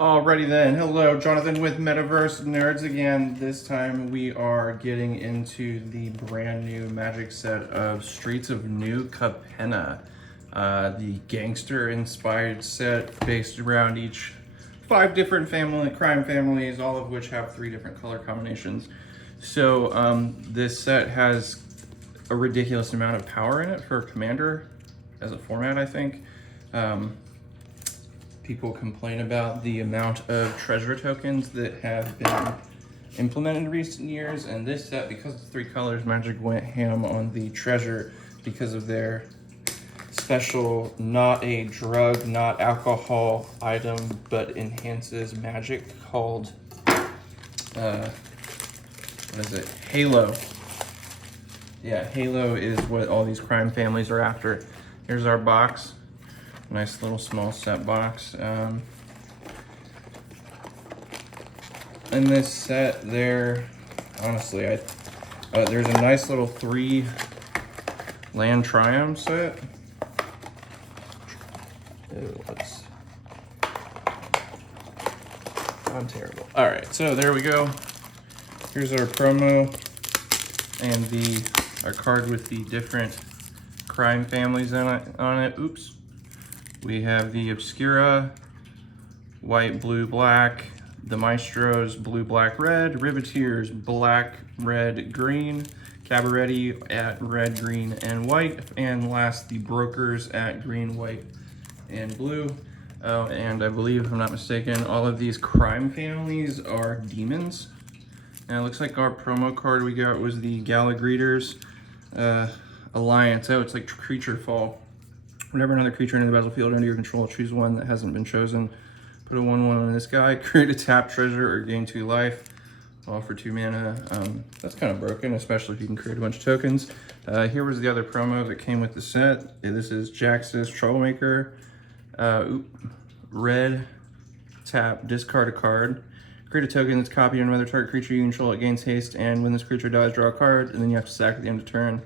Alrighty then, hello, Jonathan with Metaverse Nerds again. This time we are getting into the brand new Magic set of Streets of New Capenna. The Gangster inspired set based around each 5 different crime families, all of which have 3 different color combinations. So this set has a ridiculous amount of power in it for Commander as a format, I think. People complain about the amount of treasure tokens that have been implemented in recent years, and this set, because it's 3 colors, Magic went ham on the treasure because of their special, not a drug, not alcohol item, but enhances magic called, what is it? Halo. Yeah, Halo is what all these crime families are after. Here's our box. Nice little small set box. In this set there, honestly, there's a nice little 3 land triumph set. I'm terrible. All right, so there we go. Here's our promo and our card with the different crime families on it. Oops. We have the Obscura, white, blue, black, the Maestros, blue, black, red, Riveteers, black, red, green, Cabaretti at red, green, and white, and last, the Brokers at green, white, and blue. Oh, and I believe, if I'm not mistaken, all of these crime families are demons. And it looks like our promo card we got was the Galagreeters Alliance. Oh, it's like Creature Fall. Whenever another creature enters the battlefield under your control, choose one that hasn't been chosen. Put a 1/1 on this guy. Create a tap treasure or gain 2 life. All for 2 mana. That's kind of broken, especially if you can create a bunch of tokens. Here was the other promo that came with the set. This is Jax's Troublemaker. Red, tap, discard a card. Create a token that's copied on another target creature you control. It gains haste, and when this creature dies, draw a card, and then you have to sack at the end of turn.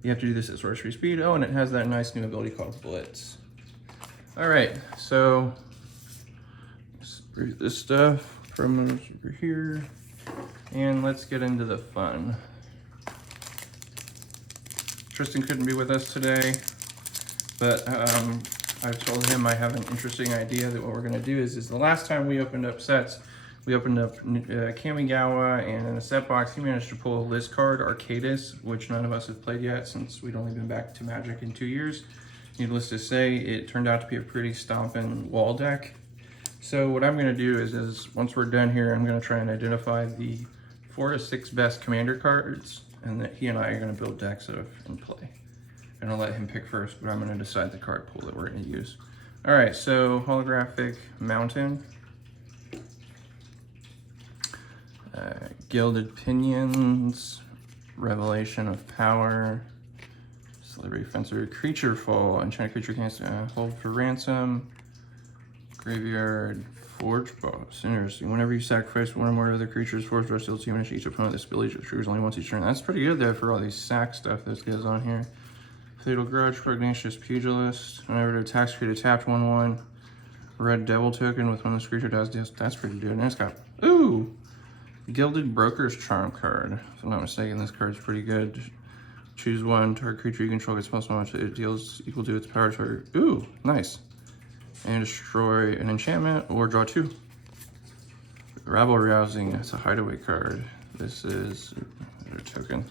You have to do this at sorcery speed. Oh, and it has that nice new ability called Blitz. All right, so let's read this stuff. Promos over here, and let's get into the fun. Tristan couldn't be with us today, but I told him I have an interesting idea that what we're gonna do is the last time we opened up sets, we opened up Kamigawa, and in a set box, he managed to pull a list card, Arcadis, which none of us have played yet since we'd only been back to Magic in 2 years. Needless to say, it turned out to be a pretty stomping wall deck. So what I'm gonna do is once we're done here, I'm gonna try and identify the 4 to 6 best commander cards, and that he and I are gonna build decks of and play. And I'll let him pick first, but I'm gonna decide the card pool that we're gonna use. All right, so Holographic Mountain. Gilded Pinions, Revelation of Power, Celebrity Fencer, Creature Fall, Enchanted Creature can't hold for ransom, Graveyard, Forge Boss. Interesting. Whenever you sacrifice one or more other creatures, Forge Boss deals damage to each opponent. This ability triggers only once each turn. That's pretty good there for all these sack stuff that goes on here. Fatal Grudge, Prognacious Pugilist. Whenever it attacks, create a tapped 1/1. Red Devil token with when this creature dies. That's pretty good. And it's got, ooh! Gilded Broker's Charm card. If I'm not mistaken, this card's pretty good. Choose one, target creature you control gets plus 1, it deals equal to its power target. Ooh, nice. And destroy an enchantment or draw 2. Rabble Rousing, that's a hideaway card. This is a token.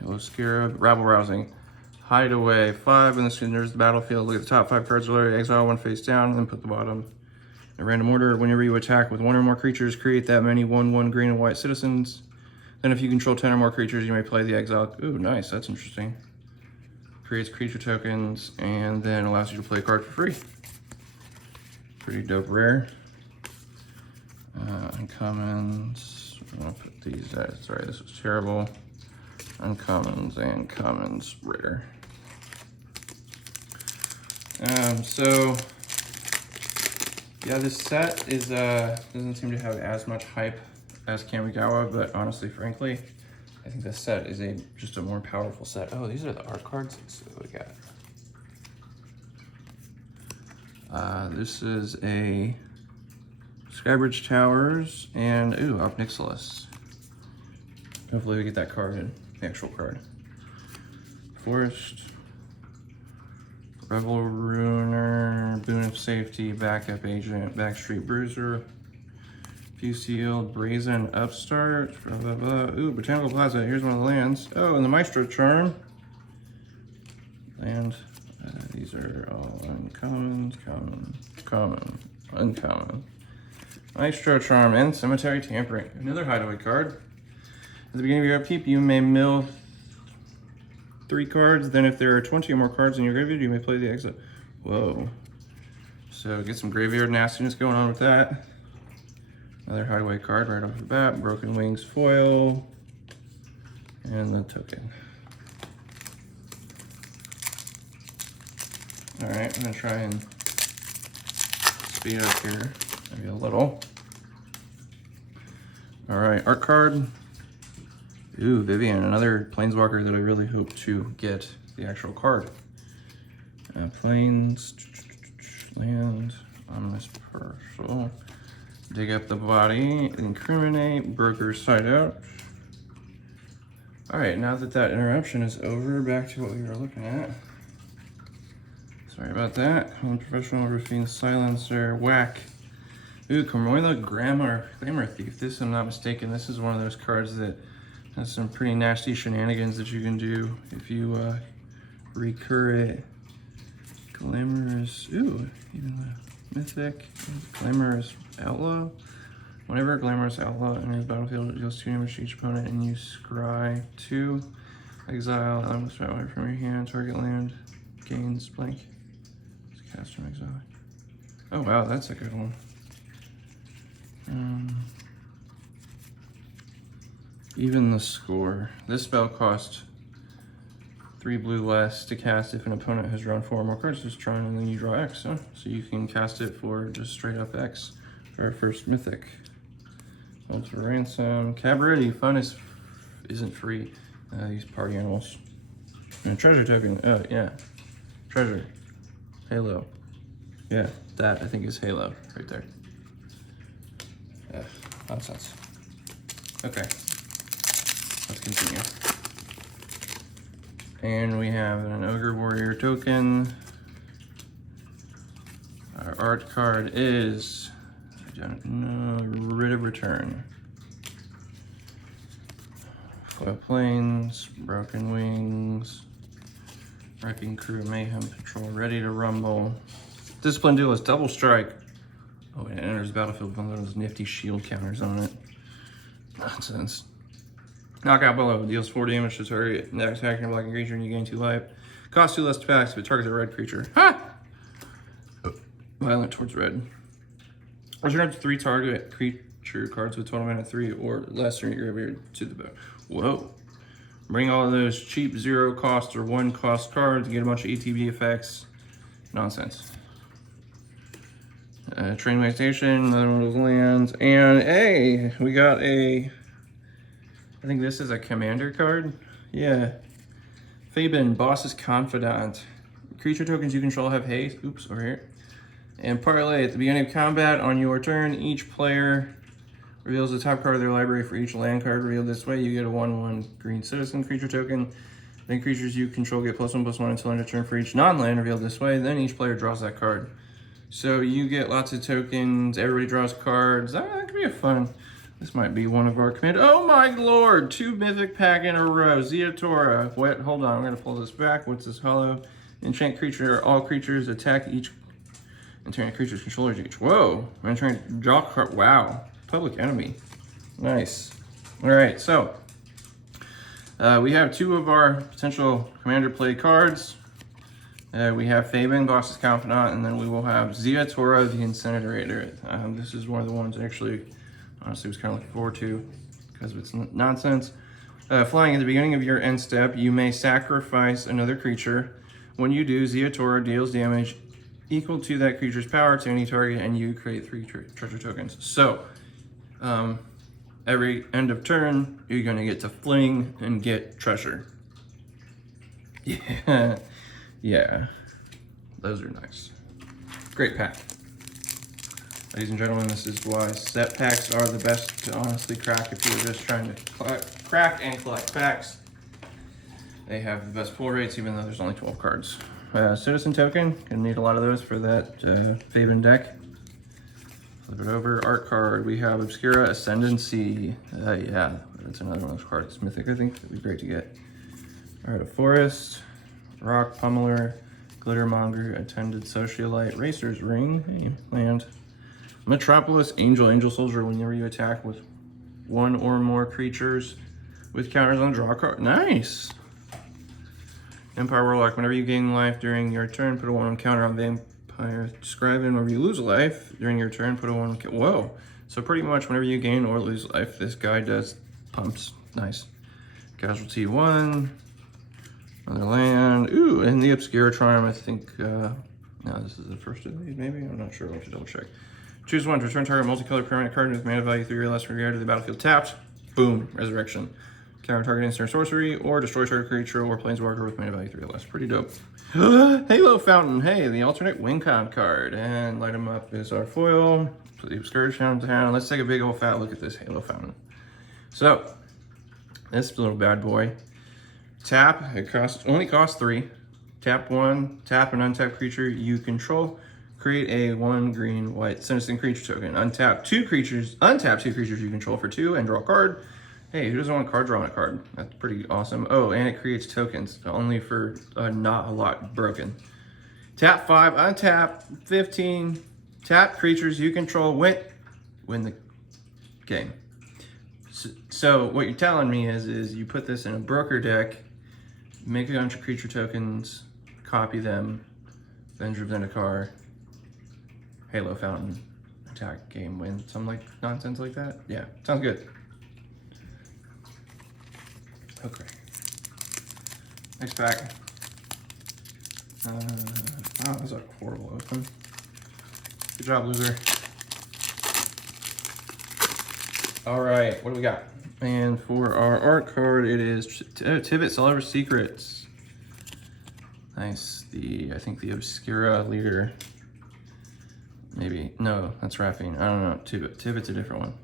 Obscura, Rabble Rousing. Hideaway, 5, and this enters the battlefield. Look at the top 5 cards below, exile 1 face down, and then put the bottom. In random order, whenever you attack with 1 or more creatures, create that many 1/1 green and white citizens. Then if you control 10 or more creatures, you may play the exile. Ooh, nice, that's interesting. Creates creature tokens, and then allows you to play a card for free. Pretty dope rare. Uncommons, I'm gonna put these, sorry, this was terrible. Uncommons and commons rare. Yeah, this set is doesn't seem to have as much hype as Kamigawa, but honestly, frankly, I think this set is just a more powerful set. Oh, these are the art cards. Let's see what we got. This is a Skybridge Towers and Obnixilis. Hopefully we get that card in, the actual card. Forest, Rebel Ruiner, Boon of Safety, Backup Agent, Backstreet Bruiser, Fuse Sealed, Brazen Upstart, blah, blah, blah. Ooh, Botanical Plaza, here's one of the lands. Oh, and the Maestro Charm. And these are all uncommon, uncommon. Maestro Charm and Cemetery Tampering. Another hideaway card. At the beginning of your upkeep, you may mill 3 cards. Then if there are 20 or more cards in your graveyard, you may play the exit. Whoa. So get some graveyard nastiness going on with that. Another hideaway card right off the bat. Broken Wings foil. And the token. Alright, I'm gonna try and speed up here, maybe a little. Alright, art card. Ooh, Vivian, another Planeswalker that I really hope to get the actual card. Plains, land, Omnis Parcel, dig up the body, incriminate, broker's side out. Alright, now that that interruption is over, back to what we were looking at. Sorry about that. Unprofessional Roofing Silencer, whack. Ooh, Kamoila Glamour Thief. This, if I'm not mistaken, this is one of those cards that has some pretty nasty shenanigans that you can do if you recur it. Glamorous, ooh, even the Mythic, Glamorous Outlaw. Whenever Glamorous Outlaw enters the battlefield, it deals 2 damage to each opponent and you scry 2. Exile, elements right away from your hand, target land, gains blank. Cast from exile. Oh wow, that's a good one. Even the Score. This spell costs 3 blue less to cast if an opponent has drawn 4 or more cards this turn, and then you draw X. Huh? So you can cast it for just straight up X for our first Mythic. Ultra Ransom. Cabaret, fun isn't free. These party animals. And treasure token. Oh yeah, treasure. Halo. Yeah, that I think is Halo right there. Yeah, nonsense. Okay, let's continue. And we have an Ogre Warrior token. Our art card is, I don't know, Writ of Return. Foil Plains, Broken Wings, Wrecking Crew, Mayhem Patrol, Ready to Rumble. Discipline Duelist, Double Strike. Oh, it enters the battlefield with one of those nifty shield counters on it. Nonsense. Knockout Below, deals 4 damage to target. Next attacking blocking creature and you gain 2 life. Costs 2 less to pass if it targets a red creature. Ha! Violent towards red. Return up to 3 target creature cards with total mana 3 or less from your graveyard to the boat. Whoa. Bring all of those cheap 0 cost or 1 cost cards, get a bunch of ETB effects. Nonsense. Trainway Station, another one of those lands. And hey, we got a, I think this is a commander card. Yeah. Fabian, Boss's Confidant. Creature tokens you control have haste. Oops, over here. And parlay, at the beginning of combat on your turn, each player reveals the top card of their library for each land card revealed this way. You get a 1/1 green citizen creature token. Then creatures you control get +1/+1 until end of turn for each non-land revealed this way. Then each player draws that card. So you get lots of tokens, everybody draws cards. That could be a fun. This might be one of our command. Oh my lord, 2 mythic pack in a row. Zeatora. Wait, hold on, I'm gonna pull this back. What's this hollow? Enchant creature, all creatures attack each and turn creature's controllers each. Whoa, I'm trying to draw card. Wow. Public Enemy. Nice. Alright, so we have 2 of our potential commander play cards. We have Fabian, Boss's Confidant, and then we will have Zeatora, the Incinerator. This is one of the ones I actually, honestly, was kind of looking forward to because of its nonsense. Flying at the beginning of your end step, you may sacrifice another creature. When you do, Zeatora deals damage equal to that creature's power to any target, and you create 3 treasure tokens. So, every end of turn, you're going to get to fling and get treasure. Yeah. Yeah, those are nice. Great pack. Ladies and gentlemen, this is why set packs are the best to honestly crack if you're just trying to crack and collect packs. They have the best pull rates, even though there's only 12 cards. Citizen token, gonna need a lot of those for that Faven deck. Flip it over. Art card, we have Obscura, Ascendancy. Yeah, that's another one of those cards. Mythic, I think, that'd be great to get. All right, a Forest, Rock Pummeler, Glittermonger, Attended Socialite, Racer's Ring, hey, land. Metropolis, Angel Soldier, whenever you attack with one or more creatures with counters on draw card. Nice! Empire Warlock, whenever you gain life during your turn, put a 1/1 counter on Vampire Scribe, and whenever you lose a life during your turn, put a 1/1 counter. Whoa! So pretty much whenever you gain or lose life, this guy does pumps. Nice. Casualty 1. Another land. Ooh, and the Obscura Charm, I think, no, this is the first of these, maybe? I'm not sure, I'll have to double check. Choose one to return target multicolored permanent card with mana value 3 or less from your to the battlefield tapped. Boom, Resurrection. Counter target instant sorcery, or destroy target creature or planeswalker with mana value 3 or less. Pretty dope. Halo Fountain, hey, the alternate win con card. And light them up is our foil. Put the Obscura Fountain down. Let's take a big old fat look at this Halo Fountain. So, this little bad boy. Tap, it only costs 3. Tap 1, tap an untapped creature you control. Create a 1 green white citizen creature token. Untap 2 creatures you control for 2 and draw a card. Hey, who doesn't want card draw on a card? That's pretty awesome. Oh, and it creates tokens, only for not a lot broken. Tap 5, untap 15, tap creatures you control, win the game. So what you're telling me is you put this in a broker deck, make a bunch of creature tokens, copy them, then Zendikar, Halo Fountain, attack, game, win, something like nonsense like that. Yeah, sounds good. Okay. Next pack. Oh, that's a horrible open. Good job, loser. All right, what do we got? And for our art card, it is Tivit Sulliver Secrets. Nice. I think the Obscura leader. Maybe. No, that's Raffine. I don't know. Tivit's a different one.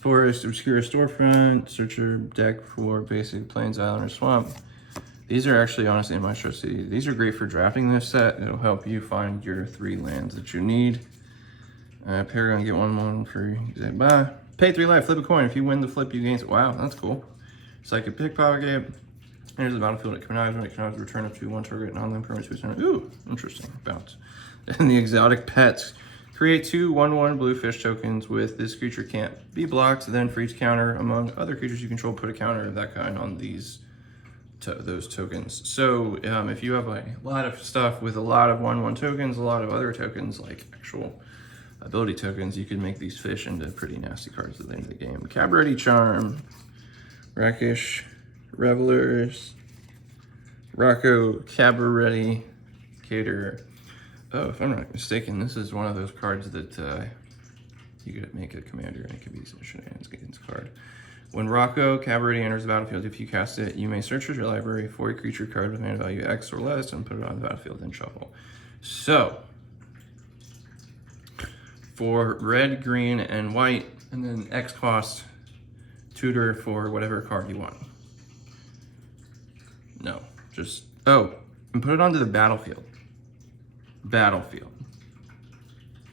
Forest, Obscura Storefront, Searcher deck for basic Plains, Island, or Swamp. These are actually, honestly, in my show city. These are great for drafting this set. It'll help you find your 3 lands that you need. Paragon, get 1/1 for bye. Pay 3 life, flip a coin. If you win the flip, you gain. Wow, that's cool. Psychic Pickpocket. Enters the battlefield at connives. When it connives, return up to 1 target non-land permanent to its owner. Ooh, interesting. Bounce. And the Exotic Pets. Create 2 1/1 blue fish tokens with this creature can't be blocked. Then for each counter among other creatures you control, put a counter of that kind on those tokens. So if you have a lot of stuff with a lot of 1/1 tokens, a lot of other tokens like actual ability tokens, you can make these fish into pretty nasty cards at the end of the game. Cabaret Charm, Rakish, Revelers, Rocco, Cabaret, Cater. Oh, if I'm not mistaken, this is one of those cards that you could make a commander and it could be a shenanigans card. When Rocco Cabaret enters the battlefield, if you cast it, you may search your library for a creature card with mana value X or less and put it on the battlefield and shuffle. So, for red, green, and white, and then X cost, tutor for whatever card you want. No, just, oh, and put it onto the battlefield. Battlefield.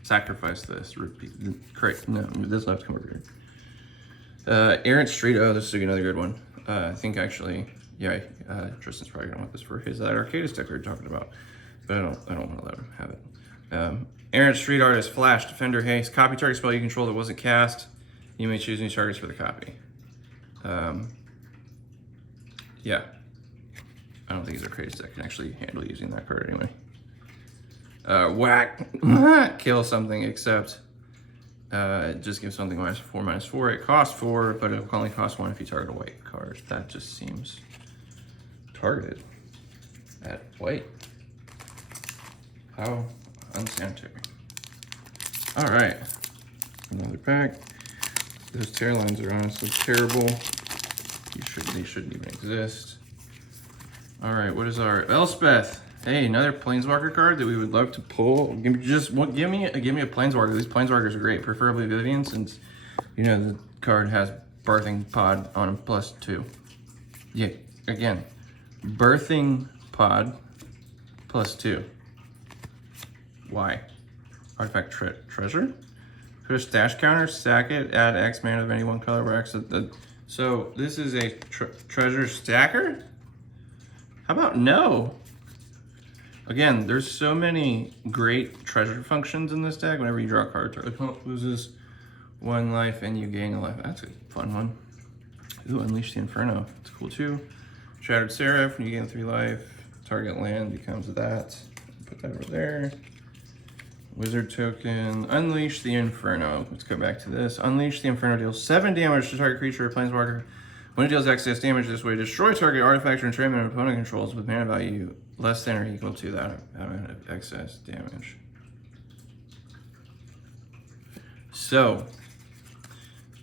Sacrifice this. Repeat. Correct. No, this will have to come over here. Errant Street. Oh, this is another good one. I think actually, yeah, Tristan's probably gonna want this for his that Arcadis deck we were talking about, but I don't want to let him have it. Errant Street Artist, Flash, Defender, Haste. Copy target spell you control that wasn't cast. You may choose new targets for the copy. Yeah. I don't think his Arcadis deck can actually handle using that card anyway. Whack, kill something, except it just gives something -4/-4. It costs 4, but it only costs 1 if you target a white card. That just seems targeted at white. How unsanitary. All right, another pack. Those tear lines are honestly terrible. They shouldn't even exist. All right, what is our Elspeth? Hey, another Planeswalker card that we would love to pull. Give me a Planeswalker. These Planeswalkers are great, preferably Vivian, since you know the card has Birthing Pod on him +2. Yeah, again, Birthing Pod +2. Why? Artifact treasure? Put a stash counter, sack it, add X mana of any one color where X. So this is a treasure stacker? How about no? Again, there's so many great treasure functions in this deck. Whenever you draw a card, target opponent loses 1 life and you gain a life. That's a fun one. Ooh, Unleash the Inferno. It's cool too. Shattered Seraph, when you gain 3 life, target land becomes that. Put that over there. Wizard token, Unleash the Inferno. Let's go back to this. Unleash the Inferno deals 7 damage to target creature or planeswalker. When it deals excess damage this way, destroy target artifact or enchantment an opponent controls with mana value less than or equal to that amount of excess damage. So,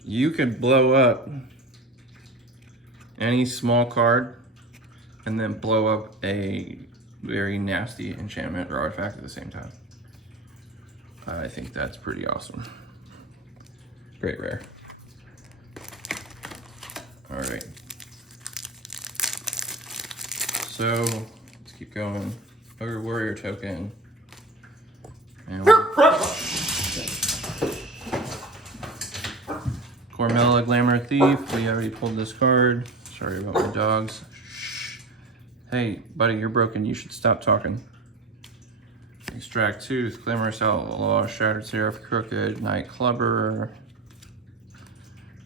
you could blow up any small card and then blow up a very nasty enchantment or artifact at the same time. I think that's pretty awesome. Great rare. All right. So let's keep going. Ogre Warrior token. And Cormella Glamour Thief. We already pulled this card. Sorry about my dogs. Shh. Hey, buddy, you're broken. You should stop talking. Extract Tooth, Glamorous Outlaw, Shattered Seraph, Crooked, Night Clubber.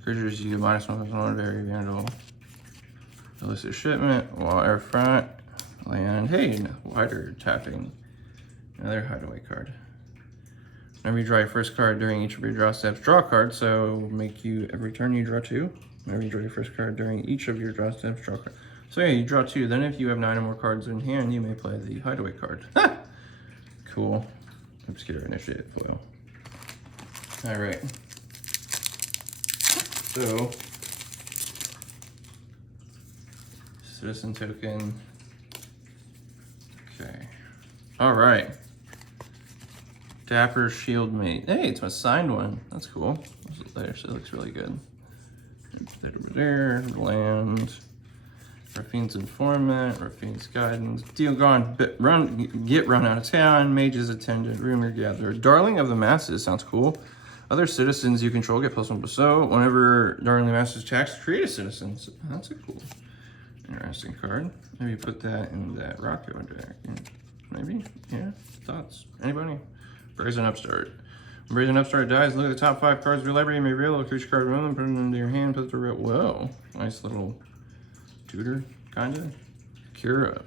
Creatures you -1/+1, Very Vandal. Illicit Shipment, Waterfront, Land. Hey, wider tapping. Another hideaway card. Whenever you draw your first card during each of your draw steps, draw a card. So make you every turn you draw 2. Whenever you draw your first card during each of your draw steps, draw a card. So yeah, you draw 2. Then if you have 9 or more cards in hand, you may play the hideaway card. Cool. Obscura Initiate foil. All right. So, citizen token. Okay. All right. Dapper Shield Mate. Hey, it's my signed one. That's cool. There, so it looks really good. There, land. Raffine's Informant, Raffine's Guidance, Deal Gone, Get Run Out of Town, Mage's Attendant, Rumor Gatherer, Darling of the Masses, sounds cool. Other citizens you control get +1/+0. Whenever Darling of the Masses attacks, create a citizen. So that's a cool, interesting card. Maybe put that in that Rocco deck. Yeah. Maybe, yeah, thoughts? Anybody? Brazen Upstart. When Brazen Upstart dies, look at the top 5 cards of your library. You may reveal a creature card, remove them, put them into your hand, put it to real. Whoa, nice little tutor, kinda. Cura,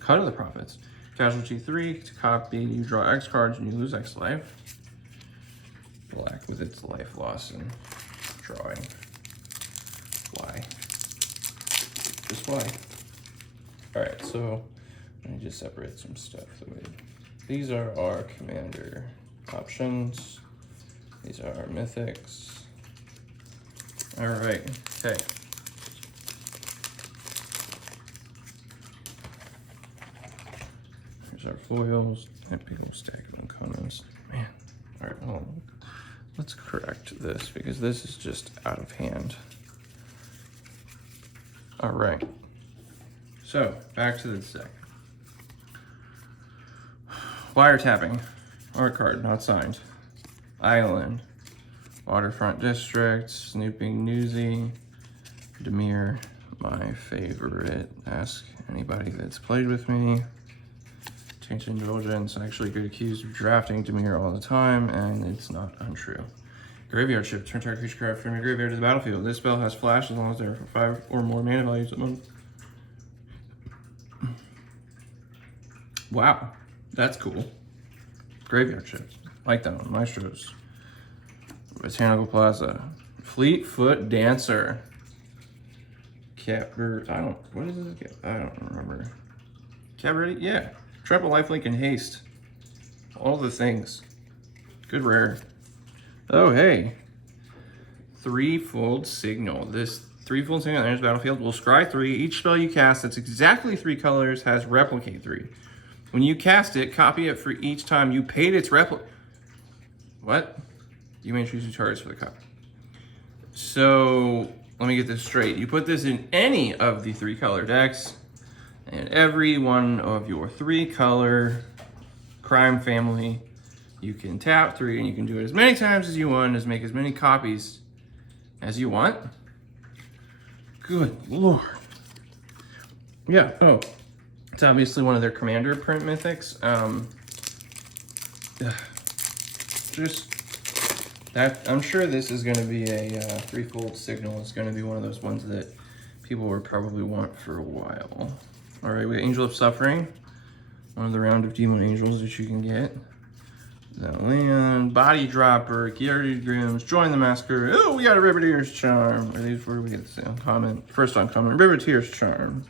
Cut of the Prophets. Casualty 3, to copy, you draw X cards and you lose X life. Black with its life loss and drawing. Why? Just why? Alright, so let me just separate some stuff. These are our commander options. These are our mythics. Alright, okay. Our foils, and people stack of uncommons. Man, all right, well, let's correct this because this is just out of hand. All right, so back to this deck. Wiretapping, art card, not signed. Island, Waterfront District, Snooping Newsy, Demir, my favorite. Ask anybody that's played with me. Tainted Indulgence, actually get accused of drafting Demir all the time, and it's not untrue. Graveyard Shift, turn target creature card from your graveyard to the battlefield. This spell has flash as long as there are 5 or more mana values. Wow, that's cool. Graveyard Shift, like that one. Maestros, Botanical Plaza, Fleetfoot Dancer, what is this? I don't remember. Cabaret, yeah. Triple lifelink and haste. All the things. Good rare. Oh, hey. Threefold Signal. This 3 full single enters the battlefield. Will scry 3. Each spell you cast that's exactly 3 colors has replicate 3. When you cast it, copy it for each time you paid its replicate. What? You may choose 2 targets for the copy. So let me get this straight. You put this in any of the 3 color decks, and every one of your 3 color crime family, you can tap 3 and you can do it as many times as you want, as make as many copies as you want. Good Lord. Yeah, oh, it's obviously one of their commander print mythics. Just that, I'm sure this is gonna be a threefold signal. It's gonna be one of those ones that people will probably want for a while. All right, we got Angel of Suffering, one of the round of demon angels that you can get. That land, Body Dropper, Geared Grims, Join the Massacre. Oh, we got a Rivetier's Charm. Are these where we get the uncommon? First uncommon, Rivetier's Charm.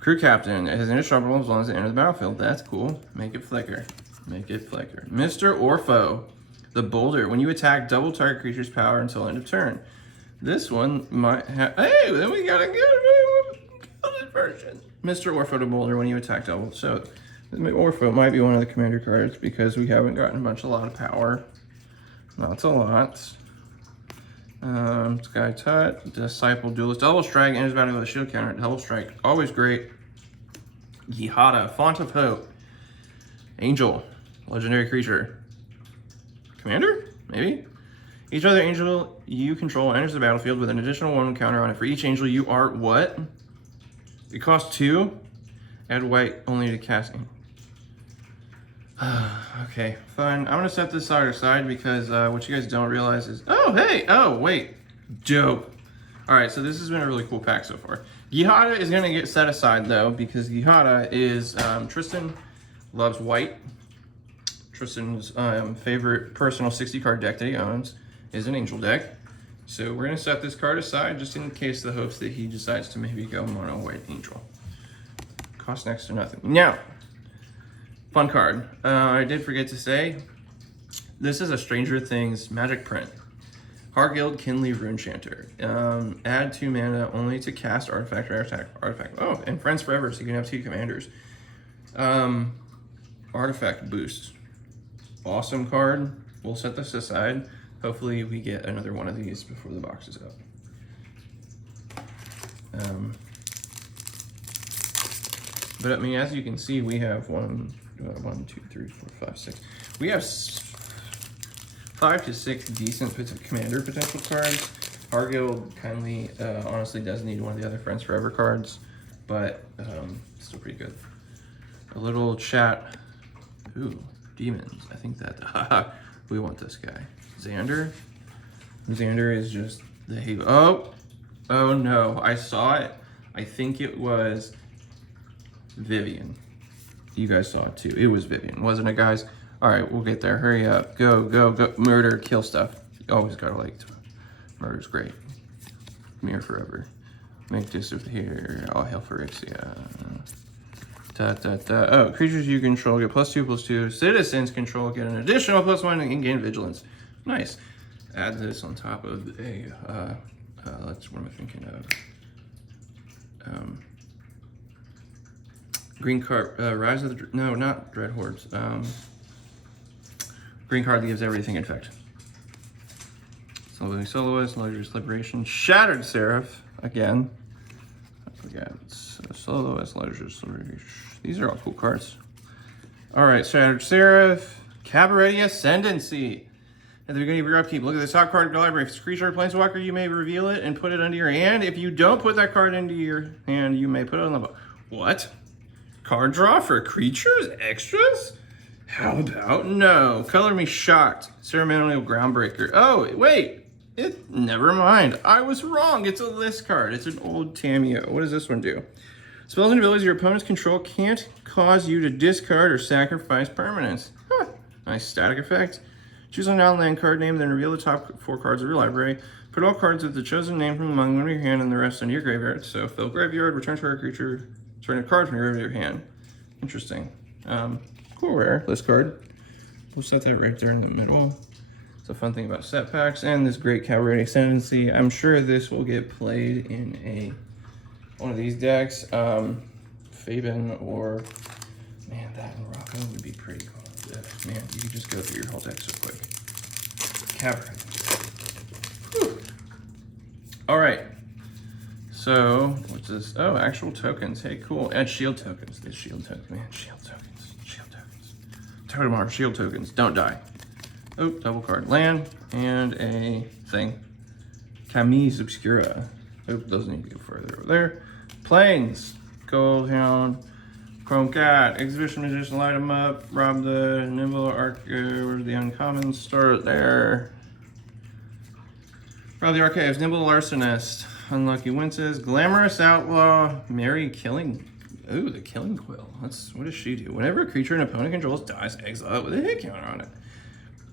Crew Captain, it has indestructible as long as it enters the battlefield. That's cool. Make it flicker. Make it flicker. Mr. Orpho, the Boulder. When you attack, double target creature's power until end of turn. This one might have. Hey, then we got a good version. Mr. Orpho, the Boulder. When you attack, double. So, Orpho might be one of the commander cards because we haven't gotten a lot of power. Not a lot. Sky Tut, Disciple Duelist, Double Strike, enters battle with a shield counter. Double Strike, always great. Yihada, Font of Hope. Angel, legendary creature. Commander? Maybe? Each other angel you control enters the battlefield with an additional 1 counter on it. For each angel you are what? It costs 2. Add white only to casting. Okay, fine. I'm gonna set this side aside because what you guys don't realize is, oh, hey, oh, wait, dope. All right, so this has been a really cool pack so far. Yihada is gonna get set aside though because Yihada is, Tristan loves white. Tristan's favorite personal 60 card deck that he owns is an angel deck. So we're gonna set this card aside just in case the hopes that he decides to maybe go mono white angel. Costs next to nothing. Now, fun card. I did forget to say, this is a Stranger Things magic print. Hargild Kinley Runechanter. Add 2 mana only to cast artifact or attack artifact. Oh, and Friends Forever, so you can have 2 commanders. Artifact boost. Awesome card. We'll set this aside. Hopefully we get another one of these before the box is out. But I mean, as you can see, we have 1, 2, 3, 4, 5, 6. We have 5 to 6 decent commander potential cards. Hargild kindly, honestly does need one of the other Friends Forever cards, but still pretty good. A little chat. Ooh, demons. I think that we want this guy. Xander. Xander is just the halo. Oh no! I saw it. I think it was Vivian. You guys saw it too. It was Vivian, wasn't it, guys? All right, we'll get there. Hurry up. Go, go, go. Murder, kill stuff. You always gotta like to. Murder's great. Mirror forever. Make disappear. All hail Phyrexia. Oh, creatures you control get +2/+2. Citizens control get an additional +1 and gain vigilance. Nice. Add this on top of a. What am I thinking of? Green card, Rise of the, no, not Dread Hordes. Green card that gives everything infect. Slowly Soloist, Ledger's Liberation, Shattered Seraph, again. I forgot, Soloist, Ledger's Liberation. These are all cool cards. All right, Shattered Seraph, Cabaret Ascendancy. At the beginning of your upkeep, look at the top card of your library. If it's a creature or planeswalker, you may reveal it and put it under your hand. If you don't put that card into your hand, you may put it on the board. What? Card draw for creatures? Extras? How about no? Color me shocked. Ceremonial Groundbreaker. Oh, wait. Never mind. I was wrong. It's a list card. It's an old Tameo. What does this one do? Spells and abilities your opponent's control can't cause you to discard or sacrifice permanents. Huh. Nice static effect. Choose a non-land card name, then reveal the top 4 cards of your library. Put all cards with the chosen name from among them in your hand and the rest into your graveyard. So fill graveyard, return to our creature, return a card from your graveyard hand. Interesting. Cool rare list card. We'll set that right there in the middle. It's a fun thing about set packs and this great Cavalry Ascendancy. I'm sure this will get played in one of these decks. Fabian or, man, that and Rocco would be pretty cool. Man, you could just go through your whole deck so quick. Cavalry. All right. So, what's this? Oh, actual tokens. Hey, cool. And shield tokens. This shield tokens, man. Shield tokens. Shield tokens. Totem Armor, shield tokens. Don't die. Oh, double card. Land and a thing. Camise Obscura. Oh, doesn't need to go further over there. Plains. Gold Hound. Chrome Cat. Exhibition Magician. Light them up. Rob the Nimble Archive. Where's the uncommon? Start there. Rob the Archives. Nimble Larcenist. Unlucky Winces, Glamorous Outlaw, Mary Killing. Ooh, the Killing Quill. What does she do? Whenever a creature an opponent controls dies, exile it with a hit counter on it.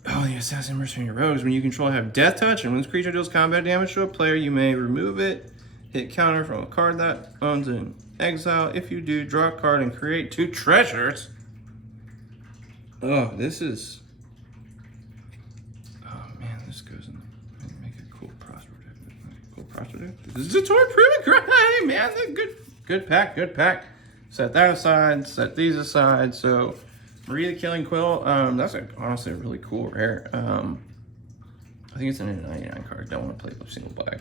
Oh, the Assassin Mercenary Rogues. When you control have Death Touch, and when this creature deals combat damage to a player, you may remove it, hit counter from a card that owns an exile. If you do, draw a card and create 2 treasures. Oh, this is. Oh man, this goes in. Make a cool prosper. This is a tour proving grind, man. Good pack, good pack. Set that aside, set these aside. So, Maria the Killing Quill, that's honestly a really cool rare. I think it's an 99 card. Don't want to play with single black.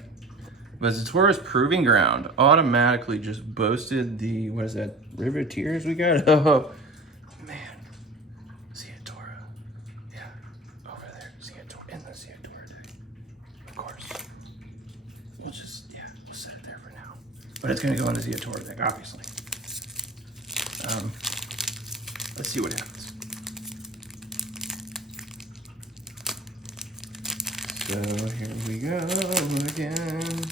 But Zatora's Proving Ground automatically just boasted the, what is that, River of Tears we got? Oh, man. Zatora. Yeah, over there. Zatora, in the Zatora deck. Of course. We'll set it there for now. But it's going to go into Zatora deck, obviously. Let's see what happens. So here we go again.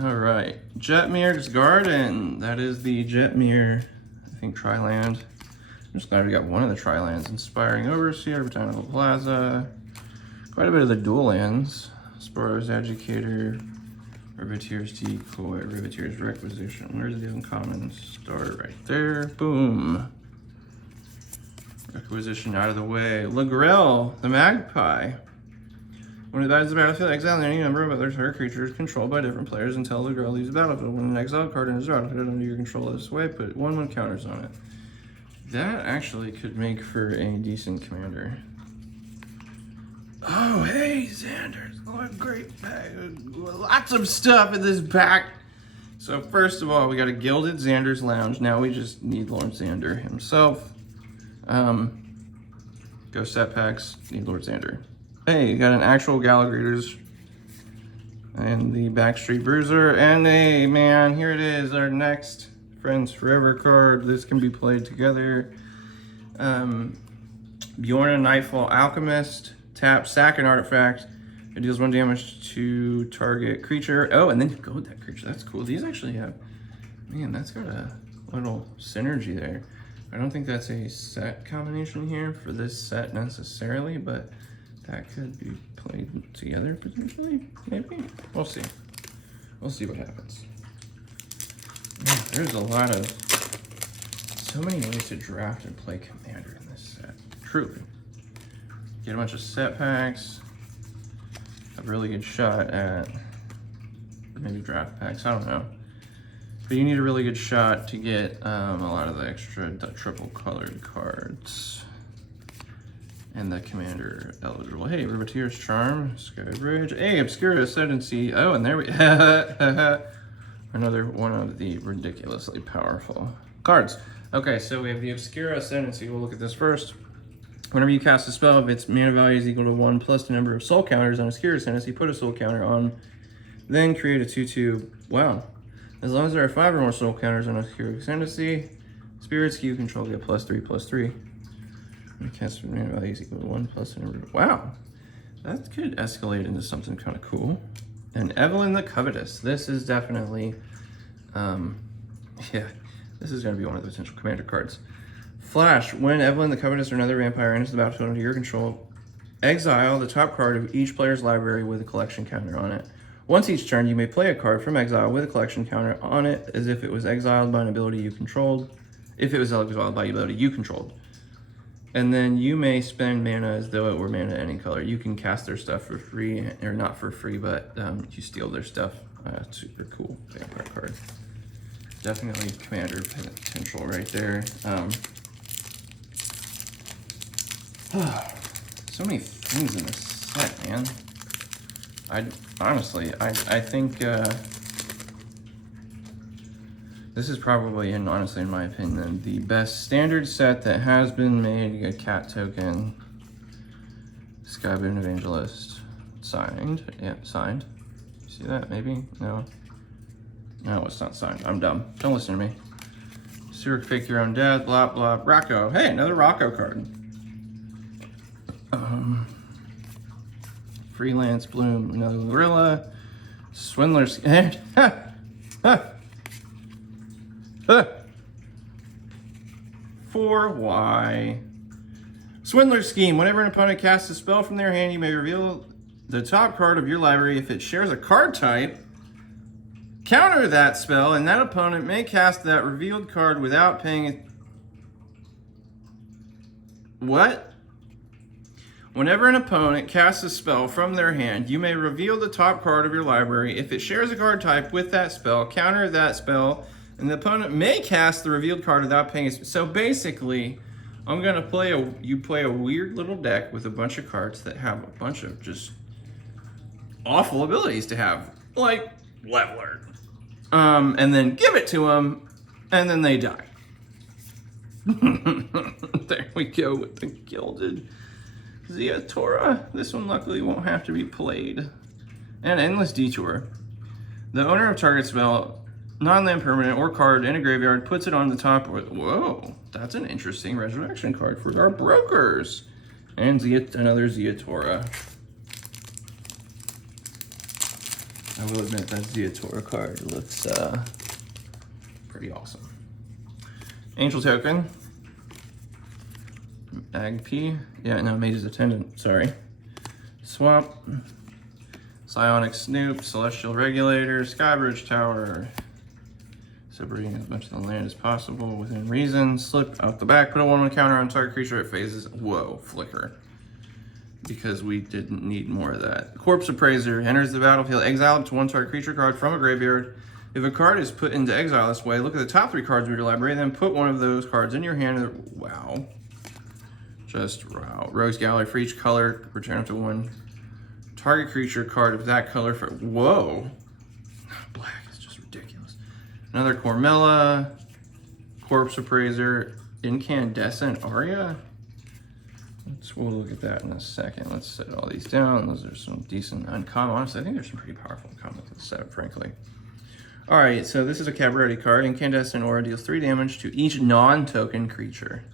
All right, Jetmir's Garden. That is the Jetmir, I think, Tri-Land. I'm just glad we got one of the Tri-Lands. Inspiring Overseer, Botanical Plaza. Quite a bit of the dual lands. Sporo's Educator, Riveteer's Decoy, Riveteer's Requisition. Where's the uncommon? Start right there. Boom. Requisition out of the way. Lagrel, the Magpie. When it dies the battlefield, exile any number of other target creatures controlled by different players until Lagrel leaves the battlefield. When an exiled card enters the battlefield under your control this way, put 1/1 counters on it. That actually could make for a decent commander. Oh, hey, Xander's. What a great pack. Lots of stuff in this pack. So first of all, we got a Gilded Xander's Lounge. Now we just need Lord Xander himself. Go set packs, need Lord Xander. Hey, you got an actual Gallagher's and the Backstreet Bruiser. And hey, man, here it is, our next Friends Forever card. This can be played together. Bjorn and Nightfall Alchemist. Tap, sack an artifact. It deals 1 damage to target creature. Oh, and then you go with that creature. That's cool. These actually have, man, that's got a little synergy there. I don't think that's a set combination here for this set necessarily, but that could be played together potentially, maybe. We'll see. We'll see what happens. Man, there's a lot of, so many ways to draft and play Commander in this set. Truly. Get a bunch of set packs. A really good shot at maybe draft packs, I don't know. But you need a really good shot to get a lot of the extra triple colored cards. And the commander eligible. Hey, Riveteer's Charm, Skybridge. Hey, Obscura Ascendancy. Oh, and there we another one of the ridiculously powerful cards. Okay, so we have the Obscura Ascendancy. We'll look at this first. Whenever you cast a spell, if its mana value is equal to 1 plus the number of soul counters on Obscura Ascendancy, put a soul counter on, then create a 2/2. Wow. As long as there are 5 or more soul counters on Obscura Ascendancy, spirits you control get +3/+3. When you cast mana value is equal to 1 plus the number of... Wow. That could escalate into something kind of cool. And Evelyn the Covetous. This is definitely... yeah. This is going to be one of the potential commander cards. Flash, when Evelyn the Covetous or another vampire enters the battlefield under your control, exile the top card of each player's library with a collection counter on it. Once each turn, you may play a card from exile with a collection counter on it as if it was exiled by an ability you controlled. If it was exiled by an ability you controlled. And then you may spend mana as though it were mana any color. You can cast their stuff for free, or not for free, but you steal their stuff. Super cool vampire card. Definitely commander potential right there. So many things in this set, man. I think this is probably, and honestly, in my opinion, the best standard set that has been made. You got cat token, Skybound Evangelist, signed. Yeah, signed. You see that? Maybe? No. No, it's not signed. I'm dumb. Don't listen to me. Sewer Fake Your Own Death, blah, blah. Rocco. Hey, another Rocco card. Freelance Bloom, another Gorilla. Swindler's... For why? Swindler Scheme. Whenever an opponent casts a spell from their hand, you may reveal the top card of your library. If it shares a card type, counter that spell, and that opponent may cast that revealed card without paying it. What? Whenever an opponent casts a spell from their hand, you may reveal the top card of your library. If it shares a card type with that spell, counter that spell, and the opponent may cast the revealed card without paying it. So basically, I'm gonna play a weird little deck with a bunch of cards that have a bunch of just awful abilities to have, like Leveler. And then give it to them, and then they die. There we go with the Gilded Zeatora. This one luckily won't have to be played. And Endless Detour. The owner of target spell, non-land permanent or card in a graveyard, puts it on the top. Whoa, that's an interesting resurrection card for our brokers. And another Zeatora. I will admit that Zeatora card looks pretty awesome. Angel Token. Agp. Yeah, no, Mage's Attendant, sorry. Swamp. Psionic Snoop, Celestial Regulator, Skybridge Tower. Separating as much of the land as possible within reason. Slip out the back, put a 1/1 counter on target creature at phases. Whoa, flicker. Because we didn't need more of that. Corpse Appraiser enters the battlefield, exile up to one target creature card from a graveyard. If a card is put into exile this way, look at the top 3 cards of your library, then put one of those cards in your hand. Wow. Just wow. Rogues Gallery for each color, return up to 1 target creature card of that color for, whoa. Black is just ridiculous. Another Cormella, Corpse Appraiser, Incandescent Aria. We'll look at that in a second. Let's set all these down. Those are some decent uncommon. Honestly, I think there's some pretty powerful uncommon to the set, frankly. All right, so this is a Cabaretti card. Incandescent Aura deals 3 damage to each non-token creature.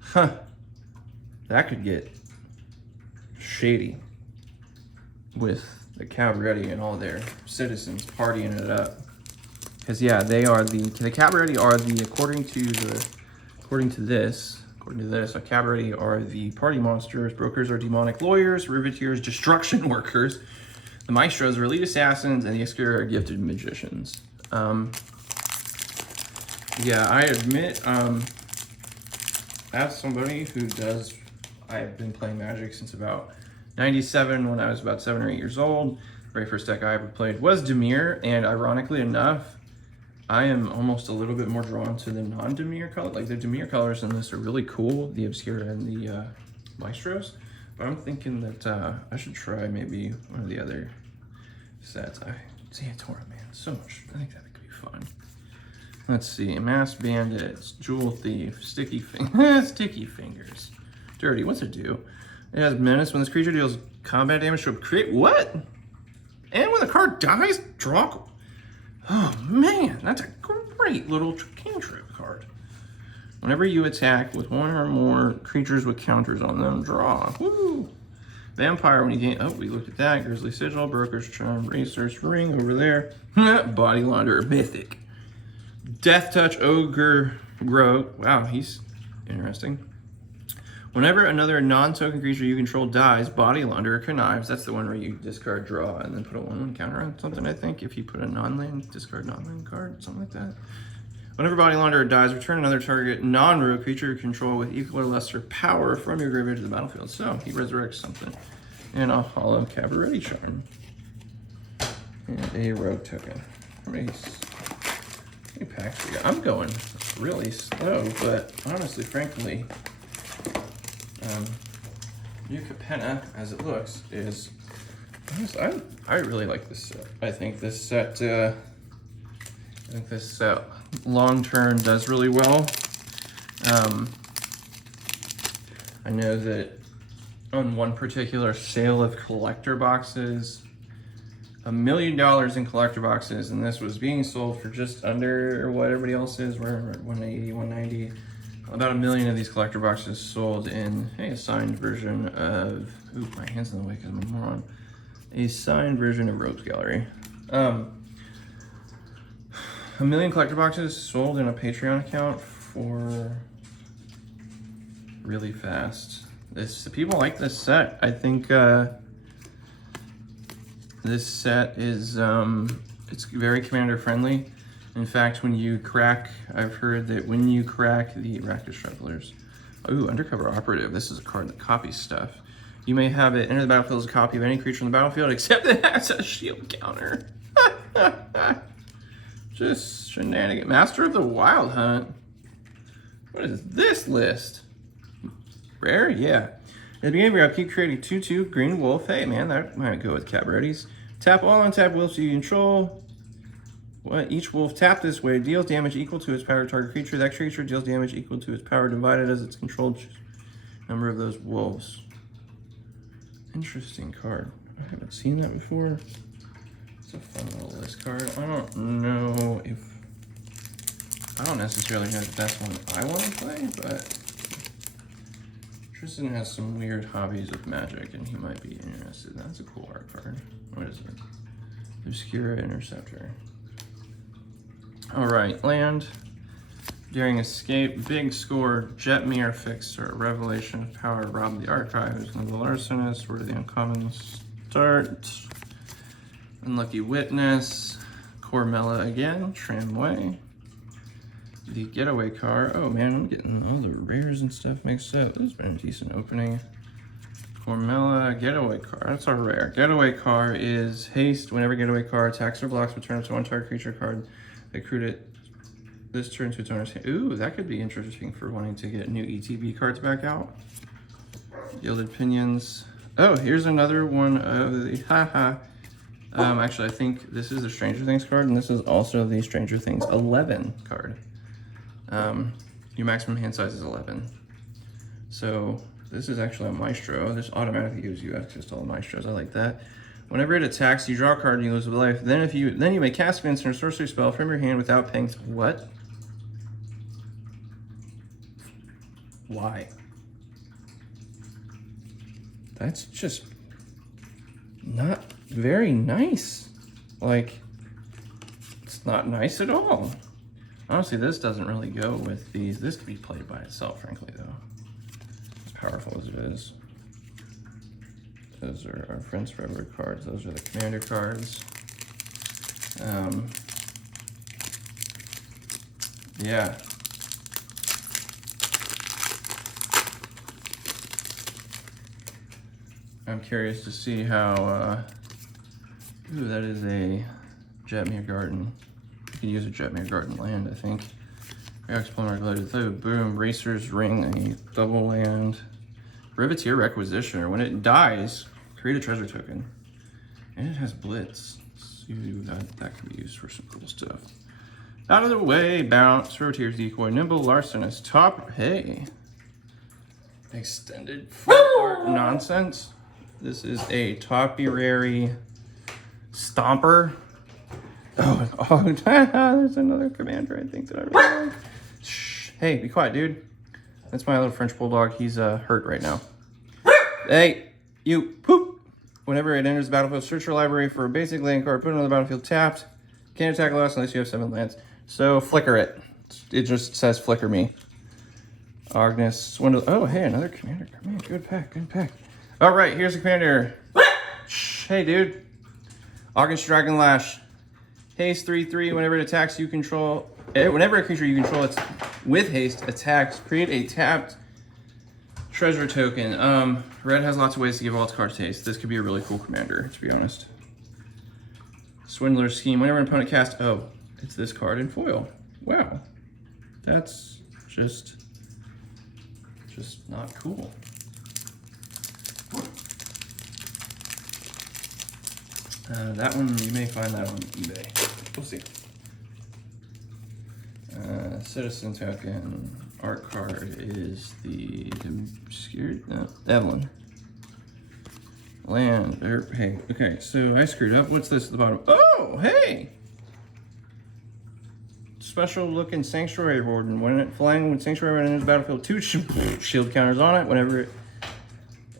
Huh. That could get shady with the Cabaretti and all their citizens partying it up. Because yeah, they are the Cabaretti are the according to this, a Cabaretti are the party monsters. Brokers are demonic lawyers. Riveteers, destruction workers. The Maestros are elite assassins, and the Obscura are gifted magicians. Yeah, I admit, as somebody who does, I've been playing Magic since about 97 when I was about 7 or 8 years old. The very first deck I ever played was Dimir, and ironically enough, I am almost a little bit more drawn to the non-Dimir color. Like the Dimir colors in this are really cool, the Obscura and the Maestros. But I'm thinking that I should try maybe one of the other sets. Zeatora, man, so much. I think that could be fun. Let's see, Masked Bandits, Jewel Thief, Sticky Fingers. Dirty, what's it do? It has Menace. When this creature deals combat damage to create what? And when the card dies, draw. Oh man, that's a great little cantrip card. Whenever you attack with 1 or more creatures with counters on them, draw. Woo! Vampire, when you gain, oh, we looked at that. Grizzly Sigil, Broker's Charm, Racer's Ring over there. Body Launderer, Mythic. Death Touch, Ogre, Rogue. Wow, he's interesting. Whenever another non-token creature you control dies, Body Launderer connives. That's the one where you discard, draw, and then put a 1/1 counter on something, I think. If you put a non-land, discard non-land card, something like that. Whenever Body Launderer dies, return another target non-rogue creature you control with equal or lesser power from your graveyard to the battlefield. So he resurrects something. And a hollow Cabaret Charm. And a rogue token. How many packs we got? I'm going really slow, but honestly, frankly, new Capenna, as it looks, is honestly, I really like this set. I think this set long term does really well. I know that on one particular sale of collector boxes, $1 million in collector boxes, and this was being sold for just under what everybody else is. We're at 180, 190. About 1 million of these collector boxes sold in a signed version of, ooh, my hand's in the way because I'm a moron. A signed version of Rogues Gallery. 1 million collector boxes sold in a Patreon account for really fast. People like this set. I think this set is it's very commander friendly. In fact, when you crack, I've heard that when you crack the Rakish Travelers, ooh, Undercover Operative. This is a card that copies stuff. You may have it enter the battlefield as a copy of any creature on the battlefield, except it has a shield counter. Just shenanigans. Master of the Wild Hunt. What is this list? Rare? Yeah. At the beginning of your upkeep, create a 2/2 green wolf. Hey, man, that might go with Cabarets. Tap all untapped wolves you control. Each wolf tapped this way deals damage equal to its power target creature. That creature deals damage equal to its power divided as its controlled number of those wolves. Interesting card. I haven't seen that before. It's a fun little list card. I don't know if... I don't necessarily know if that's one I want to play, but... Tristan has some weird hobbies with Magic, and he might be interested. That's a cool art card. What is it? Obscura Interceptor. Alright, land. During escape, big score, Jetmir Fixer, Revelation of Power, Rob the Archives, Nimble Arsonist, Word of the Uncommon Start, Unlucky Witness, Cormella again, Tramway, the Getaway Car. Oh man, I'm getting all the rares and stuff mixed up. This has been a decent opening. Cormella, Getaway Car, that's our rare. Getaway Car is haste. Whenever Getaway Car attacks or blocks, return up to one target creature card. They accrued it this turn to its owner's hand. Ooh, that could be interesting for wanting to get new ETB cards back out. Gilded Pinions. Oh, here's another one of the actually, I think this is the Stranger Things card, and this is also the Stranger Things 11 card. Your maximum hand size is 11. So this is actually a Maestro. This automatically gives you access to all the Maestros. I like that. Whenever it attacks, you draw a card and you lose a life. Then you may cast an instant or sorcery spell from your hand without paying. What? Why? That's just not very nice. Like, it's not nice at all. Honestly, this doesn't really go with these. This could be played by itself, frankly, though. As powerful as it is. Those are our Friends Forever cards. Those are the commander cards. Yeah. I'm curious to see how, ooh, that is a Jetmir Garden. You could use a Jetmir Garden land, I think. Explorer Gloated Though, boom, Racer's Ring, a double land. Riveteer Requisitioner, when it dies, create a treasure token. And it has Blitz. So that can be used for some cool stuff. Out of the way, bounce, Riveteer's Decoy, Nimble Larcenist, top, hey. Extended full art nonsense. This is a Topiary Stomper. Oh, there's another commander I think that I really like. Shh, hey, be quiet, dude. That's my little French Bulldog. He's hurt right now. Hey, you, poop. Whenever it enters the battlefield, search your library for a basic land card, put it on the battlefield tapped. Can't attack less unless you have 7 lands. So flicker it. It just says flicker me. Agnes, Swindle. Oh, hey, another commander. Man, good pack, good pack. All right, here's the commander. Shh, hey, dude. August Dragon Lash. Haste 3/3. Whenever it attacks, you control whenever a creature you control it's with haste attacks, create a tapped treasure token. Red has lots of ways to give all its cards haste. This could be a really cool commander, to be honest. Swindler Scheme. Whenever an opponent casts, oh, it's this card in foil. Wow, that's just not cool. That one, you may find that on eBay. We'll see. Citizen token. Art card is the obscured, no, Evelyn. Land, hey, okay, so I screwed up. What's this at the bottom? Oh, hey! Special looking Sanctuary Warden. When it flying with Sanctuary Warden enters the battlefield, 2 shield counters on it. Whenever it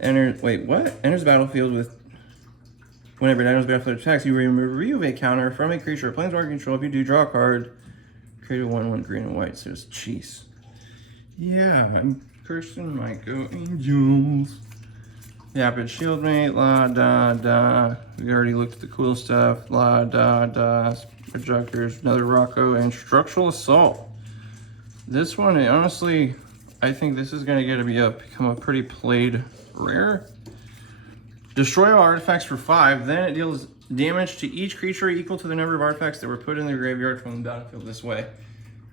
enters, wait, what? Enters the battlefield with, whenever it enters the battlefield attacks, you remove a counter from a creature or planeswalker control. If you do, draw a card. Create a 1/1 green and white, so it's cheese. Yeah, I'm cursing my go angels. Rapid Shieldmate, la da da. We already looked at the cool stuff. La da da. Projectors, another Rocco, and Structural Assault. This one, honestly, I think this is going to become a pretty played rare. Destroy all artifacts for 5, then it deals damage to each creature equal to the number of artifacts that were put in the graveyard from the battlefield this way.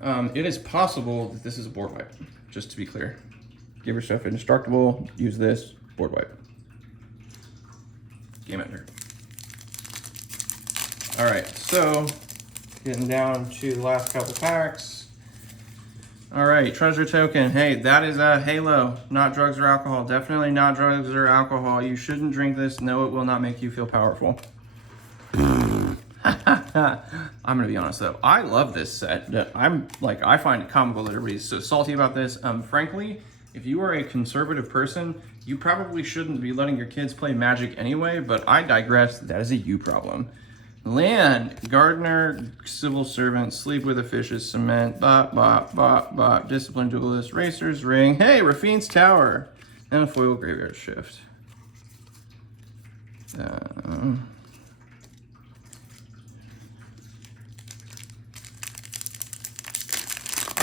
It is possible that this is a board wipe, just to be clear. Give your stuff indestructible, use this, board wipe. Game ender. All right, so getting down to the last couple packs. All right, treasure token. Hey, that is a Halo, not drugs or alcohol. Definitely not drugs or alcohol. You shouldn't drink this. No, it will not make you feel powerful. I'm gonna be honest though, I love this set. I find it comical that everybody's so salty about this. Frankly, if you are a conservative person, you probably shouldn't be letting your kids play Magic anyway, but I digress. That is a you problem. Land, Gardener, Civil Servant, Sleep with the Fishes, Cement, bop, bop, bop, bop, Disciplined Duelist, Racer's Ring, hey, Rafine's Tower, and a foil Graveyard Shift.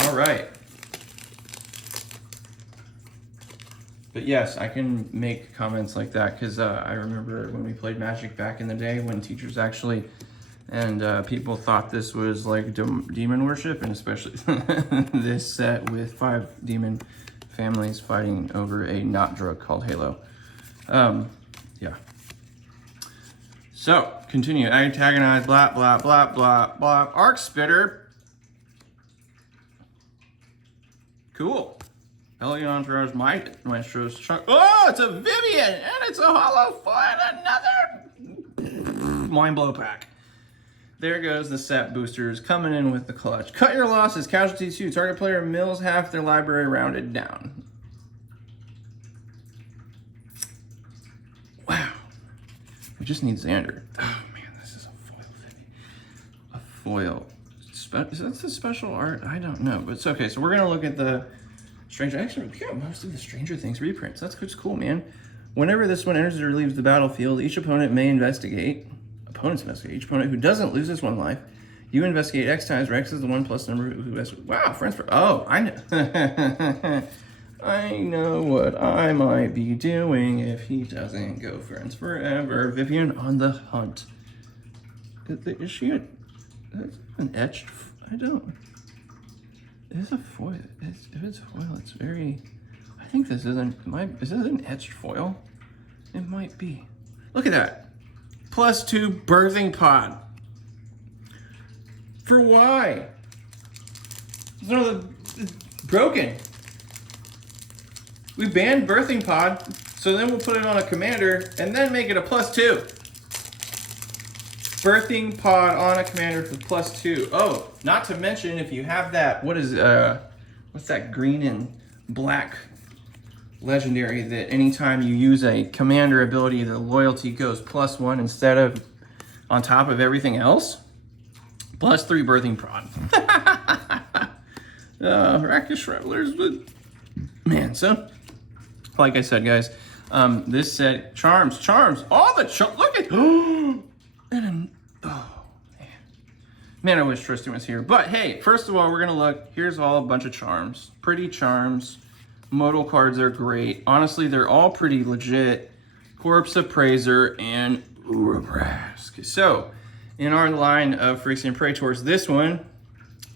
All right. But yes, I can make comments like that because I remember when we played Magic back in the day when teachers actually, and people thought this was like demon worship, and especially this set with 5 demon families fighting over a not drug called Halo. Yeah. So, continue. Antagonize, blah, blah, blah, blah, blah. Arc Spitter. Cool. Hellion Entourage, Maestro's Chunk. Oh, it's a Vivian, and it's a hollow foil, another mind blow pack. There goes the set boosters coming in with the clutch. Cut your losses, casualty 2. Target player mills half their library rounded down. Wow. We just need Xander. Oh man, this is a foil Vivian. A foil. Is that the special art? I don't know, but it's okay. So we're gonna look at the Stranger, actually, we got most of the Stranger Things reprints. That's cool, man. Whenever this one enters or leaves the battlefield, each opponent may investigate. Opponents investigate. Each opponent who doesn't lose this 1 life, you investigate X times, where X is the 1+ number who has. Wow, friends for. Oh, I know. I know what I might be doing if he doesn't go friends forever. Vivian on the hunt. Is she an etched? I don't. It's a foil. If it's foil, it's very. I think this isn't. Is this an etched foil? It might be. Look at that. +2 birthing pod. For why? It's one of the broken. We banned birthing pod, so then we'll put it on a commander and then make it a +2. Birthing pod on a commander for +2. Oh, not to mention if you have that, what's that green and black legendary that anytime you use a commander ability, the loyalty goes +1 instead of on top of everything else? +3 birthing pod. Rakish Revelers, but man, so like I said, guys, this set charms, all the look at. Oh man, Man, I wish Tristan was here. But hey, first of all, we're gonna look. Here's all a bunch of charms. Pretty charms. Modal cards are great. Honestly, they're all pretty legit. Corpse Appraiser and Urabrask. So, in our line of Phyrexian Praetors, this one,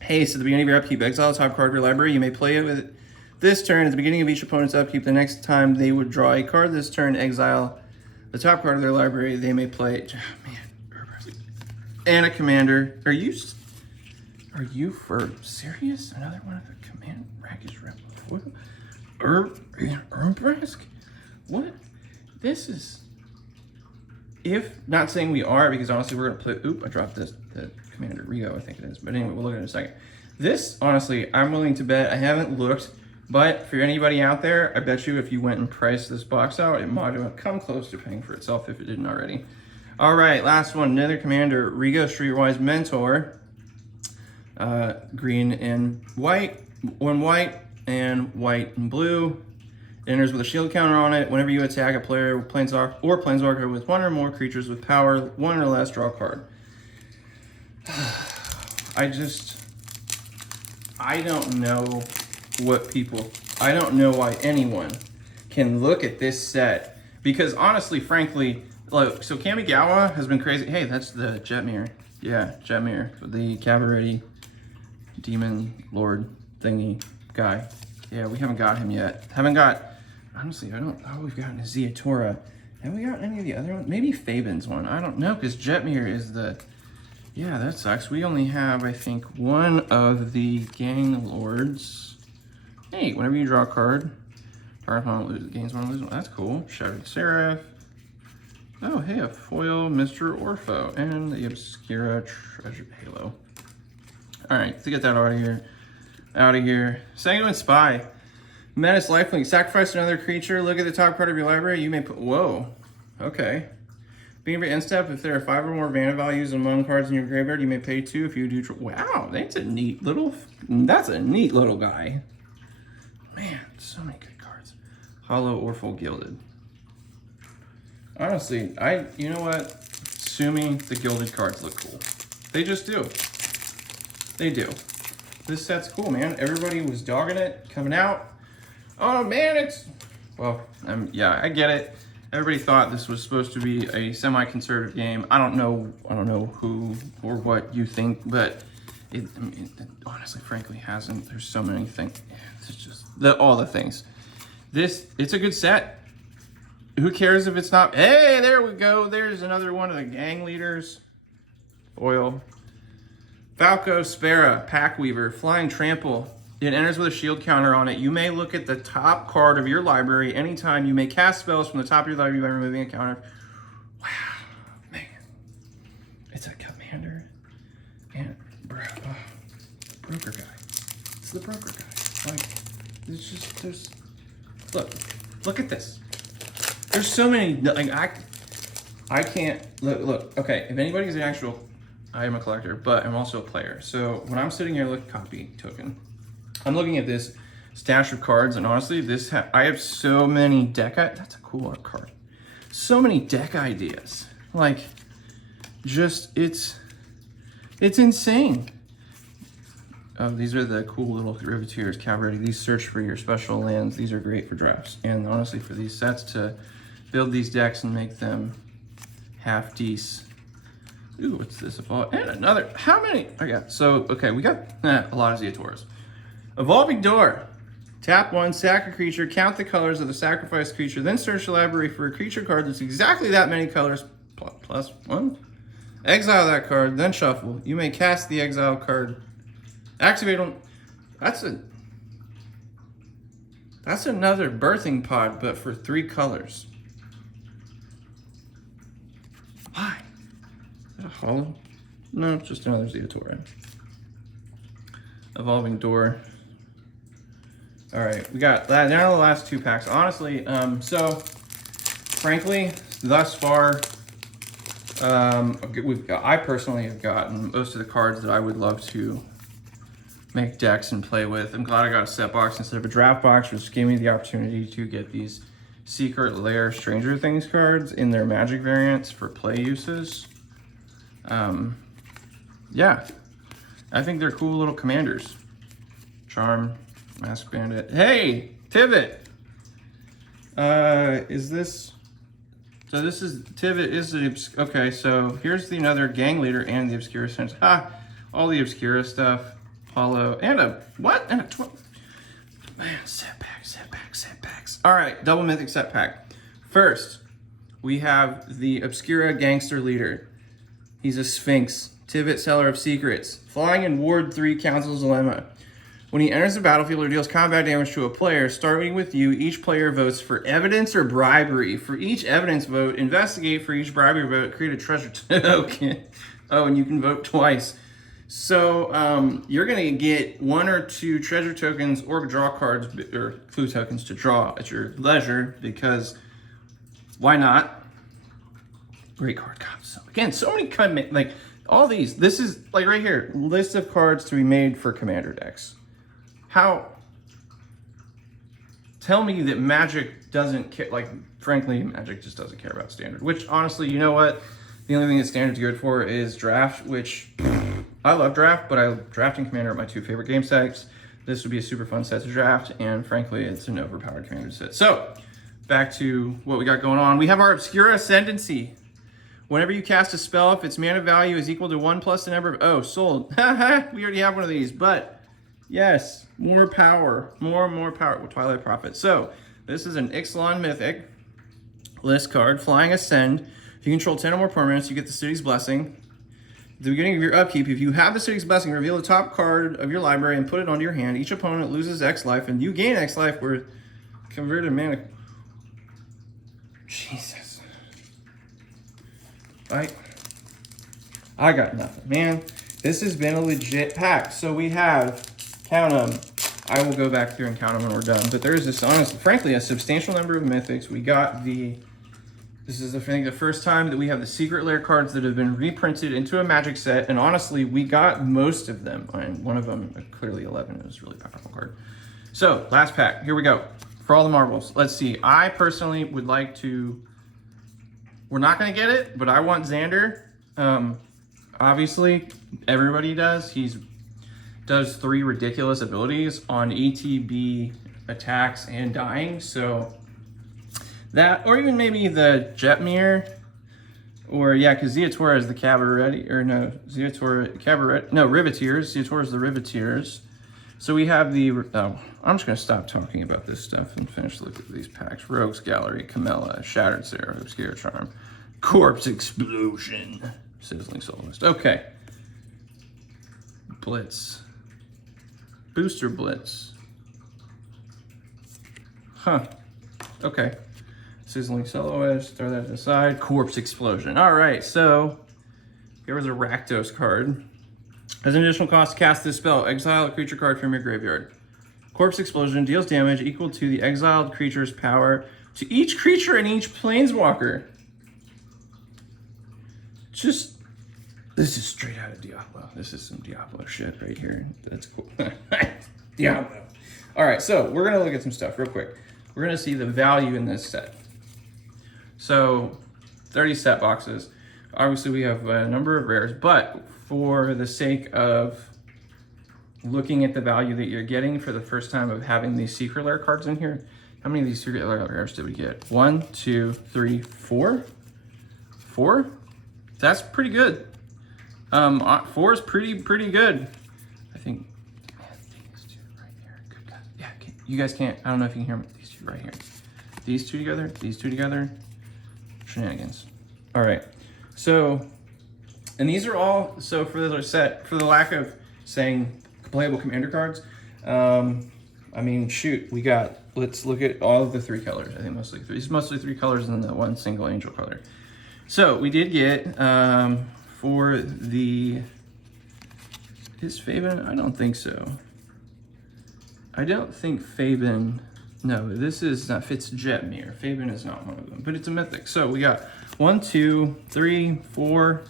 haste at the beginning of your upkeep, exile the top card of your library. You may play it with this turn. At the beginning of each opponent's upkeep, the next time they would draw a card this turn, exile the top card of their library. They may play it. Oh, man. And a commander. Are you for serious? Another one of the command Rakish Rebel. Urabrask? What? This is, if not saying we are, because honestly we're gonna play. Oop! I dropped this. The Commander Rigo, I think it is. But anyway, we'll look at it in a second. This, honestly, I'm willing to bet. I haven't looked, but for anybody out there, I bet you if you went and priced this box out, it might have come close to paying for itself if it didn't already. All right, last one. Another Commander Rigo, Streetwise Mentor. Green and white, one white and white and blue. Enters with a shield counter on it. Whenever you attack a player, planeswalker with one or more creatures with power, one or less, draw a card. I don't know I don't know why anyone can look at this set. Because honestly, frankly, look, so Kamigawa has been crazy. Hey, that's the Jetmir. Yeah, Jetmir, the Cavalry Demon Lord thingy guy. Yeah, we haven't got him yet. Honestly, I don't know. We've gotten a Ziatora. Have we got any of the other ones? Maybe Faben's one. I don't know, because Jetmir is the... Yeah, that sucks. We only have, I think, one of the Gang Lords. Hey, whenever you draw a card, target opponent loses, gains one, loses one. That's cool. Shattered Seraph. Oh, hey, a foil Mr. Orpho. And the Obscura Treasure Halo. All right, let's get that out of here. Sanguine Spy. Menace Lifelink. Sacrifice another creature. Look at the top card of your library. You may put... Whoa. Okay. Being for end step, if there are 5 or more mana values among cards in your graveyard, you may pay 2 if you do... Wow, that's a neat little guy. Man, so many good cards. Hollow Orpho Gilded. Honestly, you know what? Assuming the gilded cards look cool. They just do. They do. This set's cool, man. Everybody was dogging it, coming out. Oh man, yeah, I get it. Everybody thought this was supposed to be a semi-conservative game. I don't know who or what you think, but it honestly, frankly, hasn't. There's so many things. It's just all the things. It's a good set. Who cares if it's not? Hey, there we go. There's another one of the gang leaders. Foil. Falco Spera, Packweaver, Flying Trample. It enters with a shield counter on it. You may look at the top card of your library anytime. You may cast spells from the top of your library by removing a counter. Wow, man. It's a commander. And, bro, broker guy. It's the broker guy. Like, look at this. There's so many, like, I can't, look, okay, if anybody's an actual, I am a collector, but I'm also a player. So when I'm sitting here, look, copy token. I'm looking at this stash of cards, and honestly, I have so many that's a cool art card. So many deck ideas. Like, just, it's insane. Oh, these are the cool little Riveteers, Cavalry. These search for your special lands. These are great for drafts. And honestly, for these sets to build these decks and make them half decent. Ooh, what's this? And another, how many? Okay, we got a lot of Ziatoras. Evolving Door. Tap 1, sack a creature, count the colors of the sacrificed creature, then search the library for a creature card that's exactly that many colors, plus 1. Exile that card, then shuffle. You may cast the exile card. Activate on... That's another birthing pod, but for 3 colors. Why? Is it a hollow? No, it's just another Ziatora. Evolving Door. All right, we got that. Now the last 2 packs. Honestly, so frankly, thus far, I personally have gotten most of the cards that I would love to make decks and play with. I'm glad I got a set box instead of a draft box, which gave me the opportunity to get these Secret Lair Stranger Things cards in their Magic variants for play uses. Yeah, I think they're cool little commanders. Charm, Mask Bandit. Hey, Tivit! Is this... So this is... Tivit is the... Okay, so here's the another gang leader and the Obscura sense. Ha! All the Obscura stuff. Hollow. And a... What? And a... Man, setbacks. Alright, double mythic set pack. First, we have the Obscura Gangster leader. He's a Sphinx. Tivit, Seller of Secrets. Flying in Ward 3, Council's Dilemma. When he enters the battlefield or deals combat damage to a player, starting with you, each player votes for evidence or bribery. For each evidence vote, investigate. For each bribery vote, create a treasure token. Oh, and you can vote twice. So you're going to get 1 or 2 treasure tokens or draw cards or clue tokens to draw at your leisure, because why not? Great card comps. So again, so many like all these. This is like right here, list of cards to be made for commander decks. How? Tell me that Magic doesn't care. Like, frankly, Magic just doesn't care about standard. Which, honestly, you know what? The only thing that standard's good for is draft, which I love draft, but draft and commander are my 2 favorite game sets. This would be a super fun set to draft, and frankly, it's an overpowered commander set. So, back to what we got going on. We have our Obscura Ascendancy. Whenever you cast a spell, if its mana value is equal to 1 plus the number of... Oh, sold. Haha, we already have one of these, but... Yes, more power, more power with Twilight Prophet. So, this is an Ixalan Mythic list card, Flying Ascend. If you control 10 or more permanents, you get the City's Blessing. At the beginning of your upkeep, if you have the City's Blessing, reveal the top card of your library and put it onto your hand. Each opponent loses X life, and you gain X life where converted mana. Jesus. I got nothing, man. This has been a legit pack. So we have... Count them. I will go back through and count them when we're done. But there's this, honestly, frankly, a substantial number of mythics. We got the... This is, I think, the first time that we have the Secret Lair cards that have been reprinted into a Magic set. And honestly, we got most of them. And one of them, clearly 11, it was a really powerful card. So, last pack. Here we go. For all the marbles. Let's see. I personally would like to... We're not going to get it, but I want Xander. Obviously, everybody does. He's... does 3 ridiculous abilities on ETB attacks and dying, so that, or even maybe the Jetmir, or yeah, because Ziatora is the Cabaret, or no, Ziatora, Cabaret, no, Riveteers, Ziatora is the Riveteers. So we have the, oh, I'm just going to stop talking about this stuff and finish looking at these packs. Rogues Gallery, Camella, Shattered Seraph, Obscura Charm, Corpse Explosion, Sizzling Soulist. Okay. Blitz. Booster Blitz. Huh. Okay. Sizzling Soloist, throw that aside. Corpse Explosion. Alright, so here was a Rakdos card. As an additional cost, cast this spell. Exile a creature card from your graveyard. Corpse Explosion deals damage equal to the exiled creature's power to each creature and each planeswalker. Just... This is straight out of Diablo. This is some Diablo shit right here. That's cool. Diablo. All right, so we're going to look at some stuff real quick. We're going to see the value in this set. So 30 set boxes. Obviously, we have a number of rares, but for the sake of looking at the value that you're getting for the first time of having these Secret Lair cards in here, how many of these Secret Lair rares did we get? 1, 2, 3, 4? 4? That's pretty good. 4 is pretty good. I think, man, these 2 right here. Good God. Yeah, you guys can't, I don't know if you can hear me. These 2 right here. These 2 together. Shenanigans. All right. So, and these are all, so for the set, for the lack of saying playable commander cards, I mean, shoot, we got, let's look at all of the 3 colors. I think mostly 3. It's mostly 3 colors and then the 1 single angel color. So we did get, for the, is Fabian? I don't think so. I don't think Fabian, no, this is not, Fitz Jetmir. Fabian is not one of them, but it's a mythic. So we got 1, 2, 3, 4,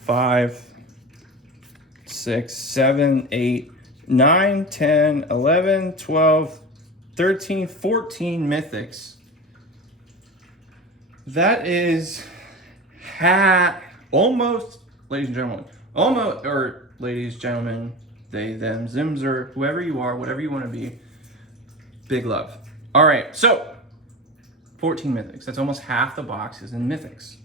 5, 6, 7, 8, 9, 10, 11, 12, 13, 14 mythics. That is almost, ladies and gentlemen, almost, or ladies, gentlemen, they, them, zims, or whoever you are, whatever you want to be, big love. All right, so 14 mythics. That's almost half the box is in mythics.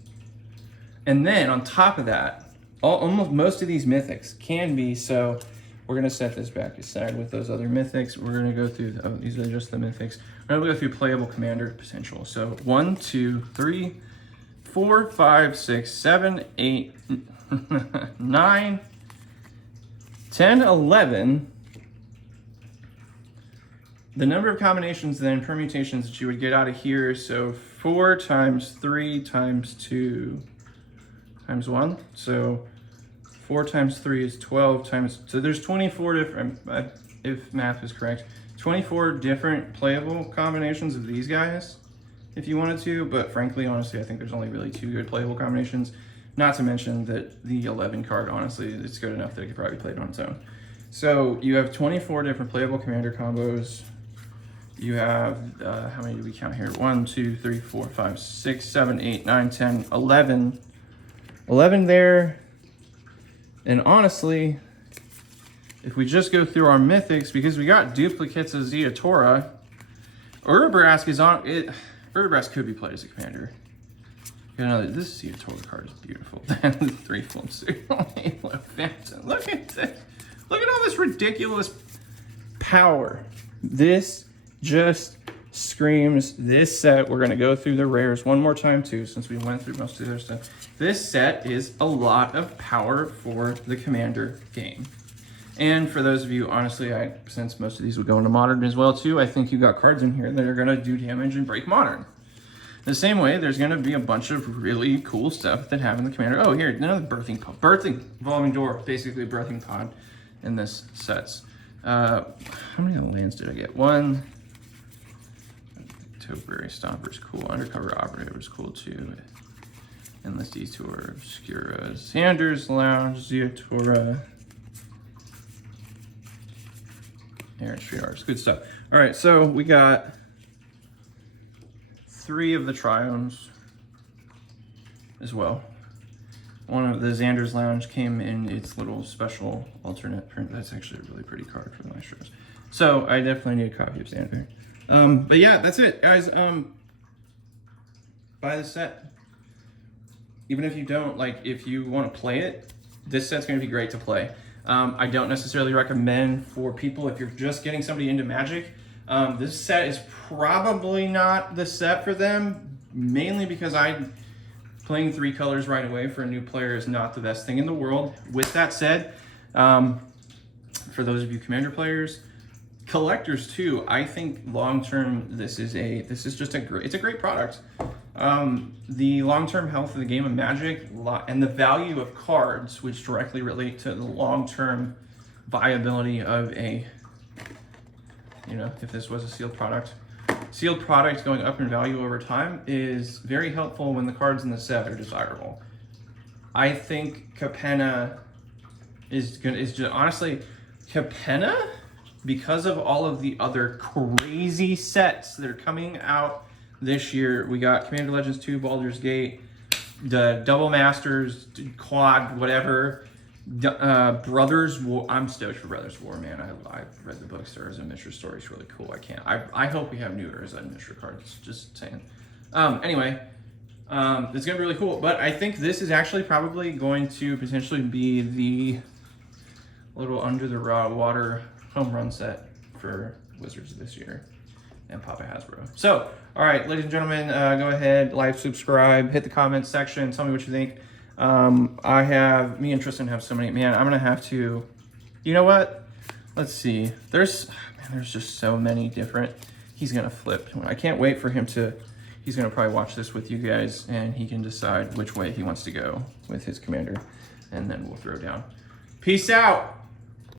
And then on top of that, almost most of these mythics can be, so we're gonna set this back aside with those other mythics. We're gonna go through, oh, these are just the mythics. We're gonna go through playable commander potential. So 1, 2, 3, 4, 5, 6, 7, 8, 9, 10, 11. The number of combinations then permutations that you would get out of here. So 4 times 3 times 2 times 1. So 4 times 3 is 12 times, so there's 24 different, if math is correct, 24 different playable combinations of these guys if you wanted to, but frankly, honestly, I think there's only really 2 good playable combinations, not to mention that the 11 card, honestly, it's good enough that it could probably be played on its own. So you have 24 different playable commander combos. You have, how many do we count here? 1, 2, 3, 4, 5, 6, 7, 8, 9, 10, 11. 11 there. And honestly, if we just go through our mythics, because we got duplicates of Zeatora, Urabrask is on it. Urabrask could be played as a commander. You know, this Zeatora card is beautiful. 3 full suit. Look at this. Look at all this ridiculous power. This just screams this set. We're gonna go through the rares one more time too, since we went through most of their stuff. This set is a lot of power for the commander game. And for those of you, honestly, since most of these would go into modern as well too, I think you got cards in here that are gonna do damage and break modern. The same way, there's gonna be a bunch of really cool stuff that have in the commander. Oh, here, another birthing pod. Birthing evolving door, basically a birthing pod in this sets. How many lands did I get? 1. Topiary Stomper's cool. Undercover Operator is cool too. Endless Detour, Obscura, Sanders Lounge, Zeatora, Aaron Street Arts. Good stuff. All right, so we got 3 of the Triomes as well. One of the Xander's Lounge came in its little special alternate print. That's actually a really pretty card for the Maestros. So I definitely need a copy of Xander. But yeah, that's it, guys. Buy the set. Even if you don't, like, if you want to play it, this set's going to be great to play. I don't necessarily recommend for people if you're just getting somebody into Magic. This set is probably not the set for them, mainly because playing 3 colors right away for a new player is not the best thing in the world. With that said, for those of you commander players, collectors too, I think long-term this is just it's a great product. The long-term health of the game of Magic and the value of cards, which directly relate to the long-term viability of a, you know, if this was a sealed product going up in value over time is very helpful when the cards in the set are desirable. I think Capenna is just honestly, Capenna, because of all of the other crazy sets that are coming out this year. We got Commander Legends 2, Baldur's Gate, the Double Masters, Quad, whatever. Brothers War. I'm stoked for Brothers War, man. I've read the books. There is a Mishra story. It's really cool. I hope we have new Urza and Mishra cards. Just saying. Anyway, it's gonna be really cool. But I think this is actually probably going to potentially be the little under the water home run set for Wizards this year and Papa Hasbro. So, all right, ladies and gentlemen, go ahead, like, subscribe, hit the comments section, tell me what you think. Me and Tristan have so many, man, I'm gonna have to, you know what? Let's see, there's just so many different, he's gonna flip. I can't wait for him he's gonna probably watch this with you guys and he can decide which way he wants to go with his commander and then we'll throw down. Peace out.